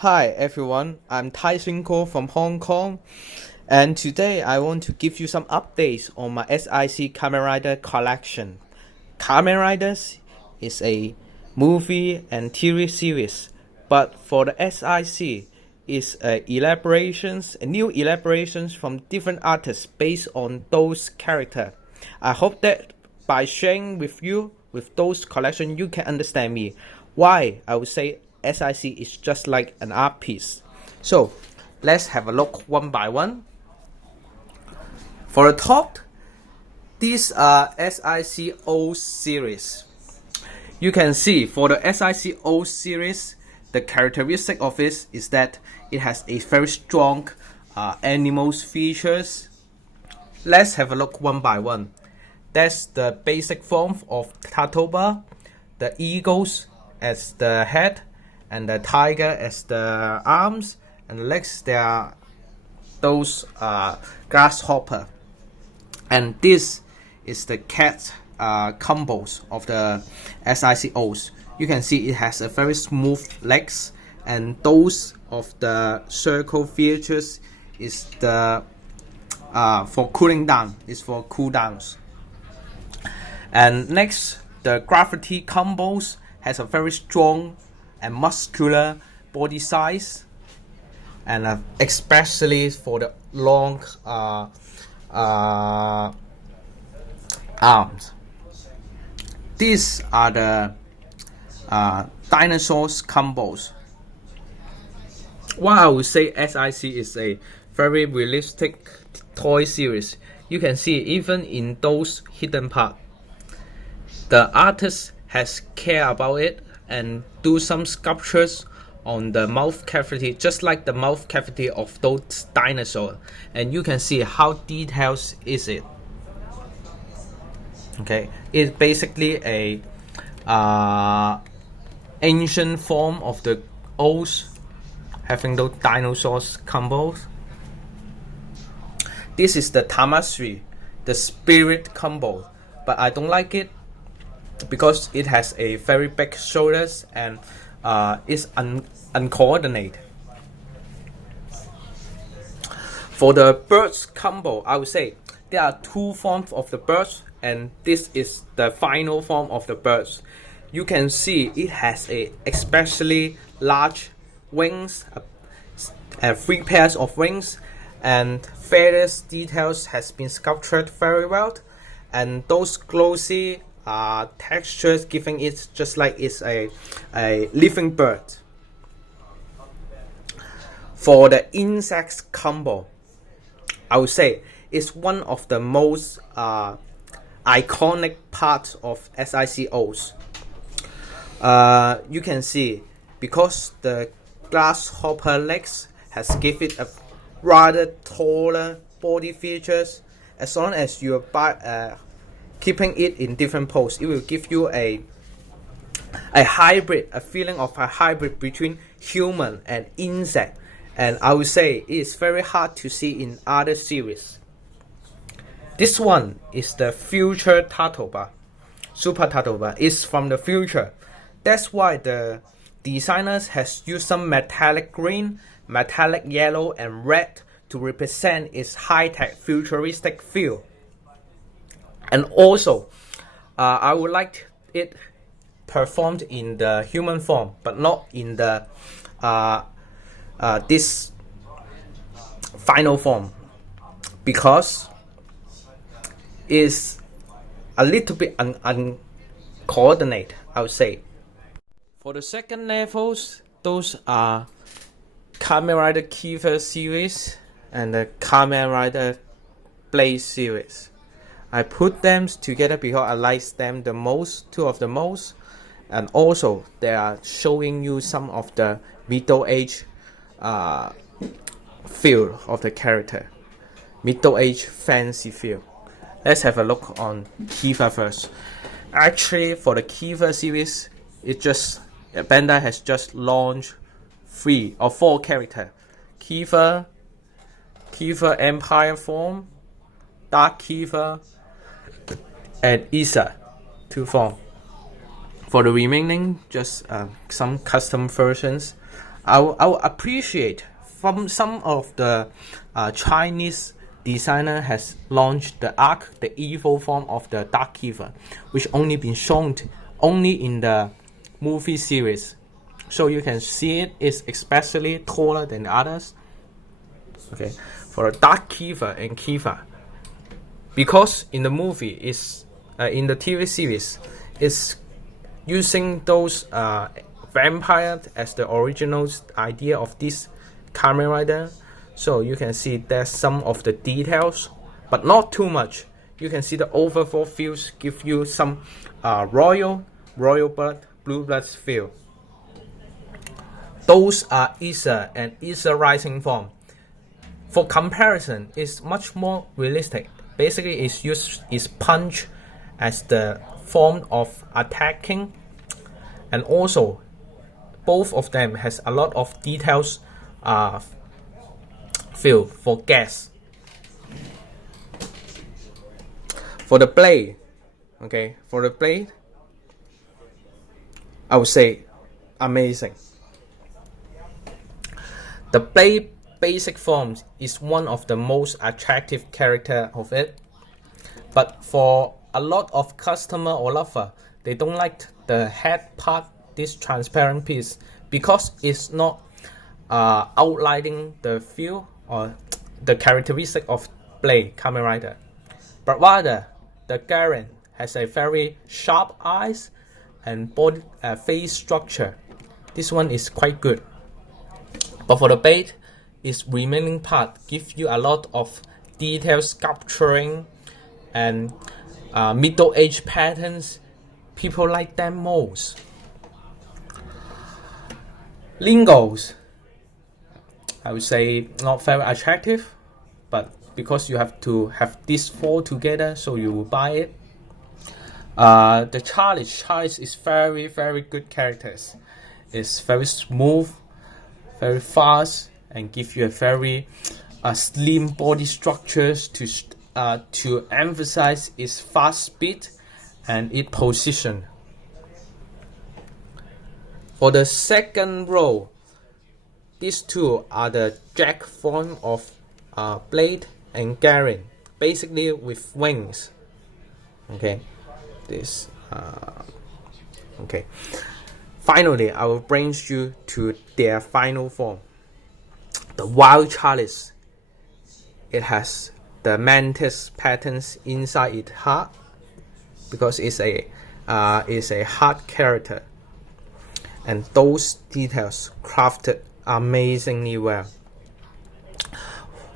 Hi everyone, I'm Ko from Hong Kong, and today I want to give you some updates on my SIC Kamen Rider collection. Kamen Riders is a movie and TV series, but for the SIC is new elaborations from different artists based on those characters. I hope that by sharing with you with those collection you can understand me why I would say SIC is just like an art piece. So let's have a look one by one. For the top, these are SICO series. You can see for the SICO series, the characteristic of it is that it has a very strong animals features. Let's have a look one by one. That's the basic form of Tatoba, the eagles as the head, and the tiger as the arms, and the legs they are those grasshopper. And this is the cat combos of the SICOs. You can see it has a very smooth legs, and those of the circle features is the for cooling down, is for cool downs. And next, the gravity combos has a very strong and muscular body size, and especially for the long arms. These are the dinosaurs combos. While I would say SIC is a very realistic toy series, you can see even in those hidden parts, the artist has care about it and do some sculptures on the mouth cavity, just like the mouth cavity of those dinosaurs, and you can see how detailed is it. Okay, it's basically a ancient form of the oaths having those dinosaurs combos. This is the Tamasui, the spirit combo, but I don't like it because it has a very big shoulders and is uncoordinated. For the birds combo, I would say there are two forms of the birds, and this is the final form of the birds. You can see it has a especially large wings, 3 pairs of wings, and feathers details has been sculptured very well, and those glossy textures giving it just like it's a living bird. For the insects combo, I would say it's one of the most iconic parts of SICOs. You can see because the grasshopper legs has give it a rather taller body features. As long as you are keeping it in different pose, it will give you a hybrid, a feeling of a hybrid between human and insect, and I would say it is very hard to see in other series. This one is the future Tatoba, Super Tatoba is from the future. That's why the designers has used some metallic green, metallic yellow, and red to represent its high-tech futuristic feel. And also, I would like it performed in the human form, but not in the this final form, because it's a little bit uncoordinated, I would say. For the second levels, those are Kamen Rider Keyframe series and the Kamen Rider Blade series. I put them together because I like them the most, two of the most, and also they are showing you some of the middle-age feel of the character, middle-age fancy feel. Let's have a look on Keyframe first. Actually, for the Keyframe series, Bandai has just launched 3 or 4 characters: Keyframe Empire form, Dark Keyframe, and Isa 2 form. For the remaining, just some custom versions I will appreciate from some of the Chinese designer has launched the arc, the evil form of the Dark Keyframe, which only been shown only in the movie series. So you can see it is especially taller than the others. Okay, for a Dark Keyframe and Keyframe, because in the movie is in the TV series is using those vampire as the original idea of this Kamen Rider. So you can see there's some of the details, but not too much. You can see the overall feels give you some royal blood, blue blood feel. Those are Isa and Isa Rising form. For comparison, it's much more realistic. Basically, it's used is punch as the form of attacking, and also both of them has a lot of details feel for gas. For the blade, okay, for the blade, I would say amazing. The blade basic form is one of the most attractive character of it, but for a lot of customer or lover, they don't like the head part, this transparent piece, because it's not outlining the feel or the characteristic of blade Kamen Rider, but rather the Garen has a very sharp eyes and body face structure. This one is quite good, but for the blade, its remaining part gives you a lot of detailed sculpturing and middle age patterns. People like them most. Lingos, I would say not very attractive, but because you have to have these four together, so you will buy it. The Chalice is very good characters. It's very smooth, very fast, and give you a very slim body structures to emphasize its fast speed and its position. For the second row, these two are the jack form of blade and Garen, basically with wings. Okay, this okay. Finally, I will bring you to their final form, the Wild Chalice. It has the mantis patterns inside its heart because it's a heart character, and those details crafted amazingly well.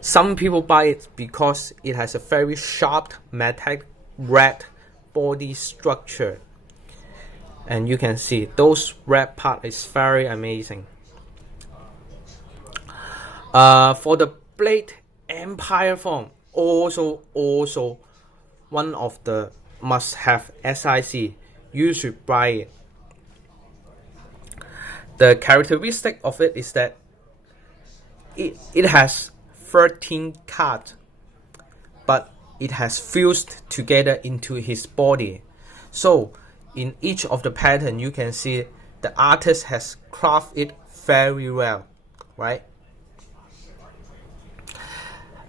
Some people buy it because it has a very sharp metallic red body structure, and you can see those red part is very amazing. For the blade Empire form, also one of the must have SIC. You should buy it. The characteristic of it is that it has 13 cards, but it has fused together into his body. So in each of the pattern, you can see the artist has crafted it very well, right?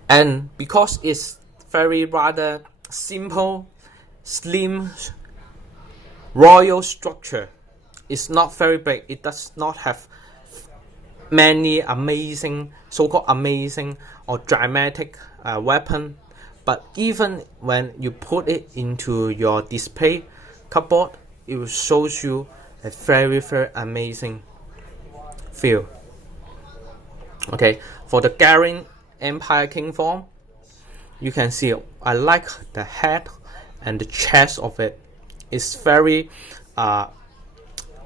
And because it's very rather simple, slim, royal structure, it's not very big. It does not have many amazing, so-called amazing or dramatic weapon. But even when you put it into your display cupboard, it will show you a very amazing feel. Okay, for the Garen Empire King form, you can see I like the head and the chest of it. It's very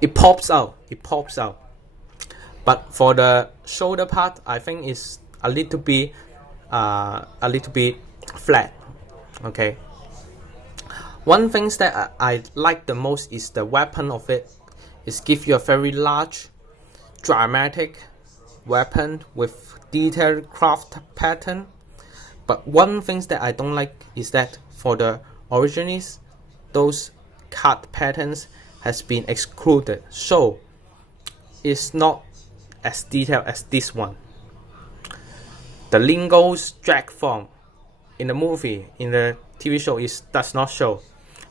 it pops out. But for the shoulder part, I think it's a little bit flat. Okay. One thing that I like the most is the weapon of it. It gives you a very large, dramatic weapon with detailed craft pattern. But one thing that I don't like is that for the originals, those card patterns has been excluded, so it's not as detailed as this one. The Lingo's drag form in the movie, in the TV show, it does not show,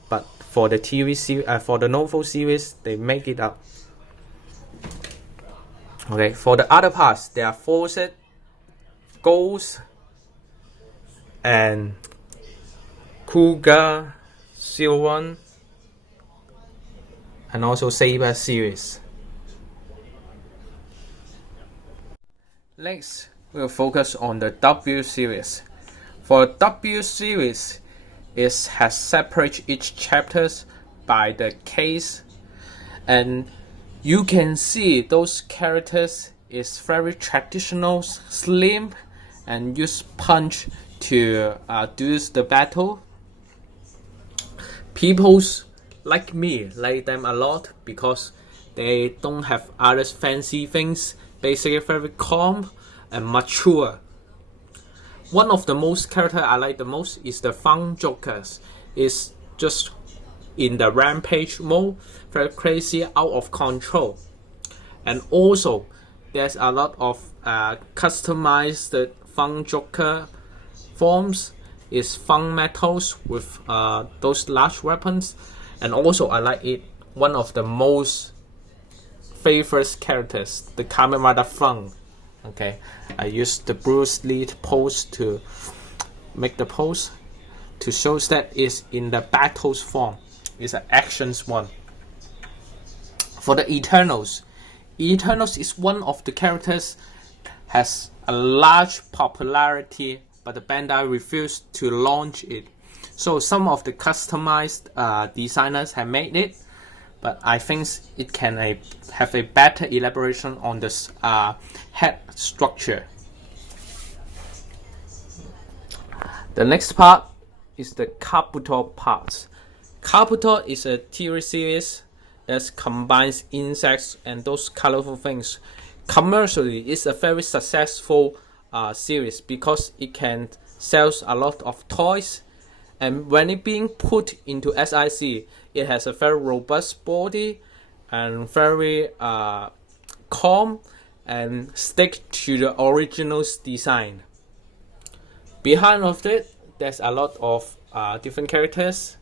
but for the TV series, for the novel series, they make it up. Okay, for the other parts, there are Fawcett, Ghost, and Cougar, Silvan, and also Saber series. Next, we'll focus on the W series. For W series, it has separated each chapters by the case, and you can see those characters is very traditional, slim, and use punch to do the battle. People like me like them a lot because they don't have other fancy things. Basically very calm and mature. One of the most character I like the most is the Fun Jokers. It's just in the rampage mode, very crazy, out of control. And also there's a lot of customized Fun Joker forms. Is fun metals with those large weapons, and also I like it. One of the most favorite characters, the Kamen Rider Fun. Okay, I used the Bruce Lee pose to make the pose to show that is in the battles form. It's an actions one. For the Eternals, Eternals is one of the characters has a large popularity, but the Bandai refused to launch it. So some of the customized designers have made it, but I think it can have a better elaboration on this head structure. The next part is the Kabuto parts. Kabuto is a TV series that combines insects and those colorful things. Commercially, it's a very successful series because it can sell a lot of toys, and when it being put into SIC, it has a very robust body and very calm and stick to the original design. Behind of it, there's a lot of different characters.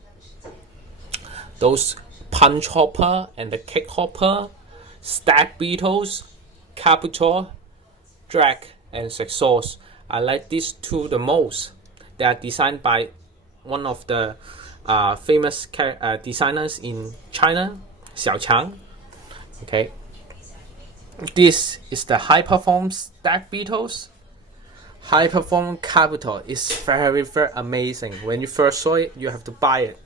Those Punch Hopper and the Kick Hopper, Stack Beetles, Kabuto, Drag, and Sexos. I like these two the most. They are designed by one of the famous designers in China, Xiao Chang. Okay, this is the high performance Stack Beetles. High performance Kabuto is very amazing. When you first saw it, you have to buy it.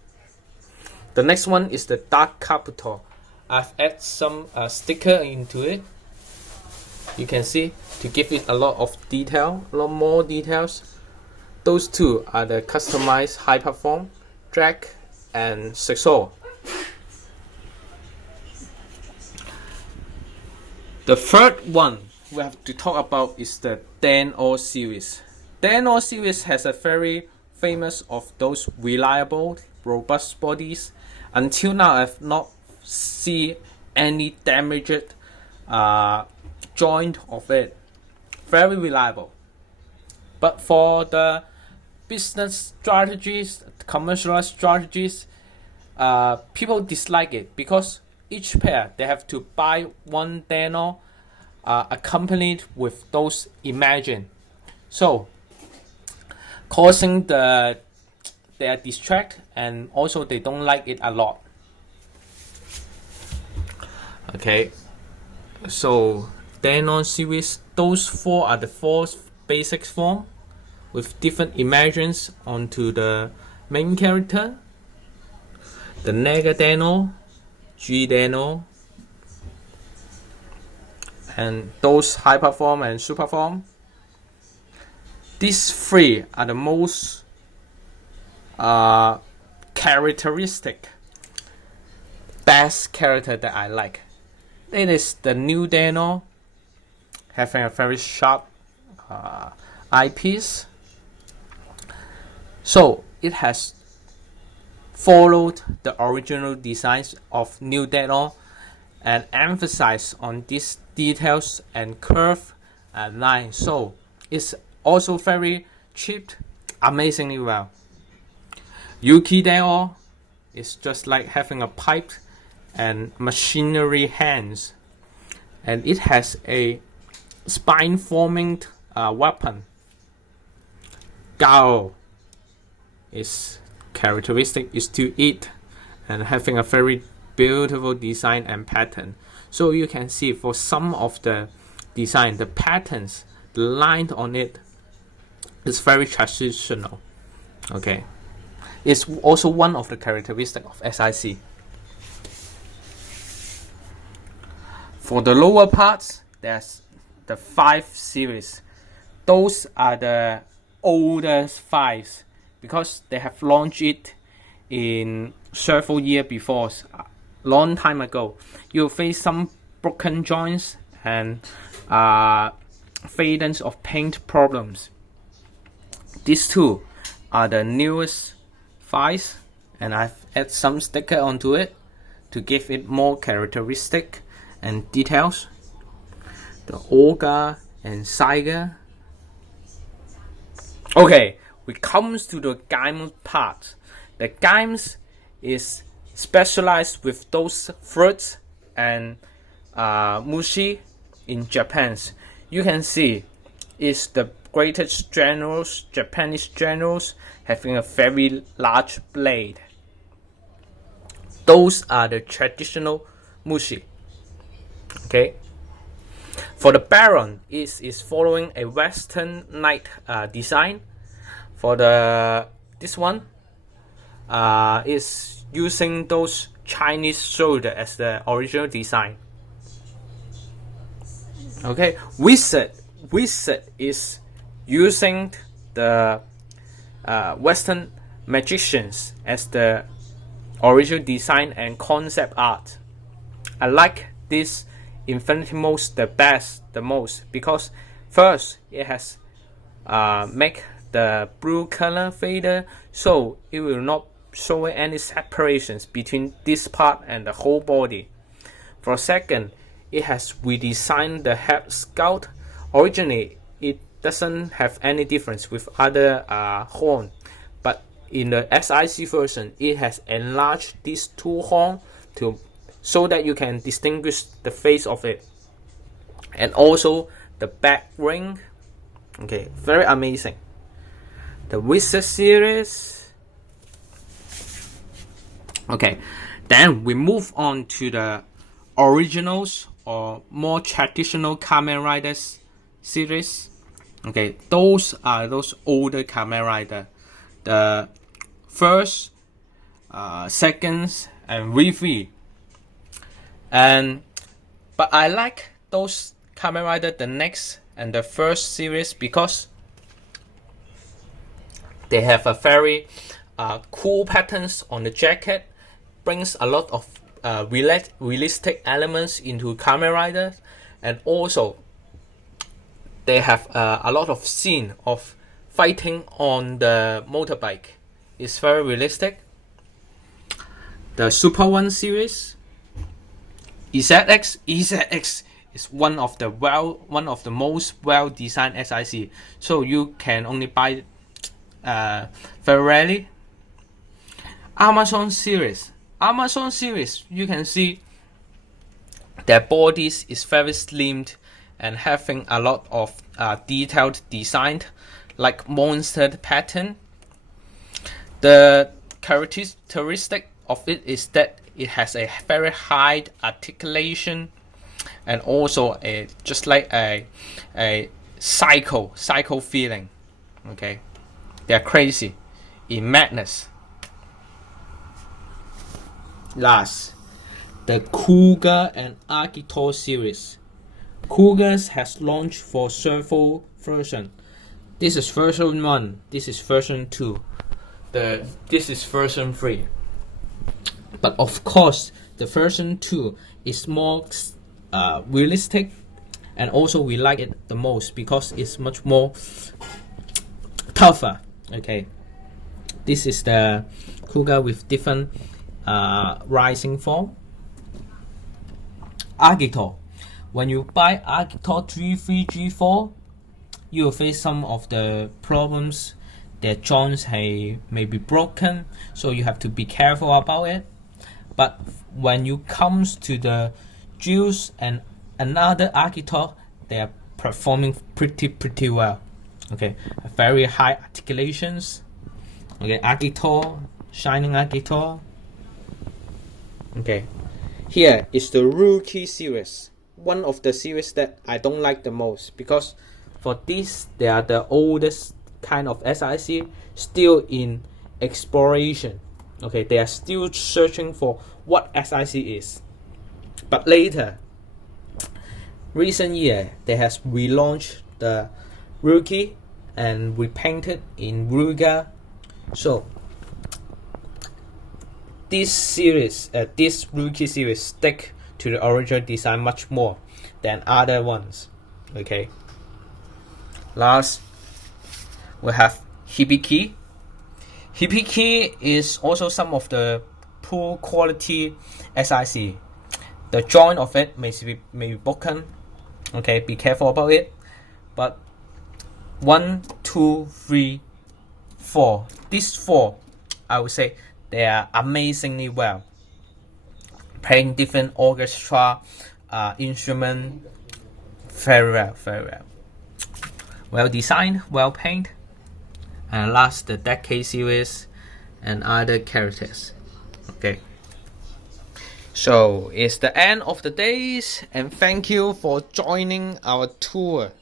The next one is the Dark Kabuto. I've added some sticker into it. You can see to give it a lot of detail, a lot more details. Those two are the customized high perform, Drag, and Sexo. The third one we have to talk about is the Dan-O series. Dan-O series has a very famous of those reliable, robust bodies. Until now, I've not seen any damaged joint of it. Very reliable. But for the business strategies, commercial strategies, people dislike it because each pair they have to buy one Dano accompanied with those Imagine, so causing they are distract, and also they don't like it a lot. Okay, so Dano series, those four are the four basic form with different Imagines onto the main character. The Nega Dano, G Dano, and those hyper form and super form. These three are the most characteristic best character that I like. It is the new Dano, having a very sharp eyepiece. So it has followed the original designs of New Dano, and emphasize on these details and curve line. So it's also very cheap, amazingly well. Yuki Deo is just like having a pipe and machinery hands, and it has a spine forming weapon. Gao is characteristic is to eat and having a very beautiful design and pattern. So you can see for some of the design, the patterns, the line on it is very traditional. Okay, it's also one of the characteristics of SIC. For the lower parts, there's the 5 series. Those are the oldest 5s because they have launched it in several years before, long time ago. You'll face some broken joints and fadings of paint problems. These two are the newest 5s, and I've added some sticker onto it to give it more characteristic and details. The Olga and Saiga. Okay, we comes to the Gaim part. The Gaims is specialized with those fruits and mushi in Japan. You can see it's the greatest generals, Japanese generals, having a very large blade. Those are the traditional mushi. Okay. For the Baron, it is following a Western knight design. For this one, is using those Chinese shoulder as the original design. Okay, Wizard is using the Western magicians as the original design and concept art. I like this Infinitymos the most because first it has make the blue color fader, so it will not show any separations between this part and the whole body. For second, it has redesigned the head sculpt. Originally, it doesn't have any difference with other horn, but in the SIC version, it has enlarged these two horns so that you can distinguish the face of it, and also the back ring. Okay, very amazing. The Wizard series. Okay, then we move on to the originals or more traditional Kamen Riders series. Okay, those are those older Kamen Rider. The first, seconds, and V3. But I like those Kamen Rider, the next and the first series, because they have a very cool patterns on the jacket, brings a lot of realistic elements into Kamen Rider, and also they have a lot of scene of fighting on the motorbike. It's very realistic. The Super 1 series, EZX is one of the most well designed SIC. So you can only buy very rarely. Amazon series, you can see their bodies is very slimmed and having a lot of detailed design, like monster pattern. The characteristic of it is that it has a very high articulation, and also just like a psycho feeling. Okay, they are crazy in madness. Last, the Cougar and Akito series. Cougars has launched for several versions. This is version 1, this is version 2, this is version 3. But of course, the version 2 is more realistic, and also we like it the most because it's much more tougher. Okay, this is the Cougar with different rising form. Agito. When you buy Agito G3, G4, you will face some of the problems. Their joints may be broken, so you have to be careful about it. But when you comes to the Juice and another Agito, they are performing pretty well. Okay, very high articulations. Okay, Agito, shining Agito. Okay, here is the Rookie series. One of the series that I don't like the most, because for this they are the oldest kind of SIC, still in exploration. Okay, they are still searching for what SIC is. But later, recent year, they has relaunched the Rookie and repainted in Ruga. So this series, this Rookie series, stick to the original design much more than other ones. Okay. Last, we have Hibiki. Hibiki is also some of the poor quality SIC. The joint of it may be broken. Okay, be careful about it. But 1, 2, 3, 4. These 4, I would say, they are amazingly well. Playing different orchestra instrument, very well. Well designed, well painted. And last, the Decade series and other characters. Okay. So it's the end of the days, and thank you for joining our tour.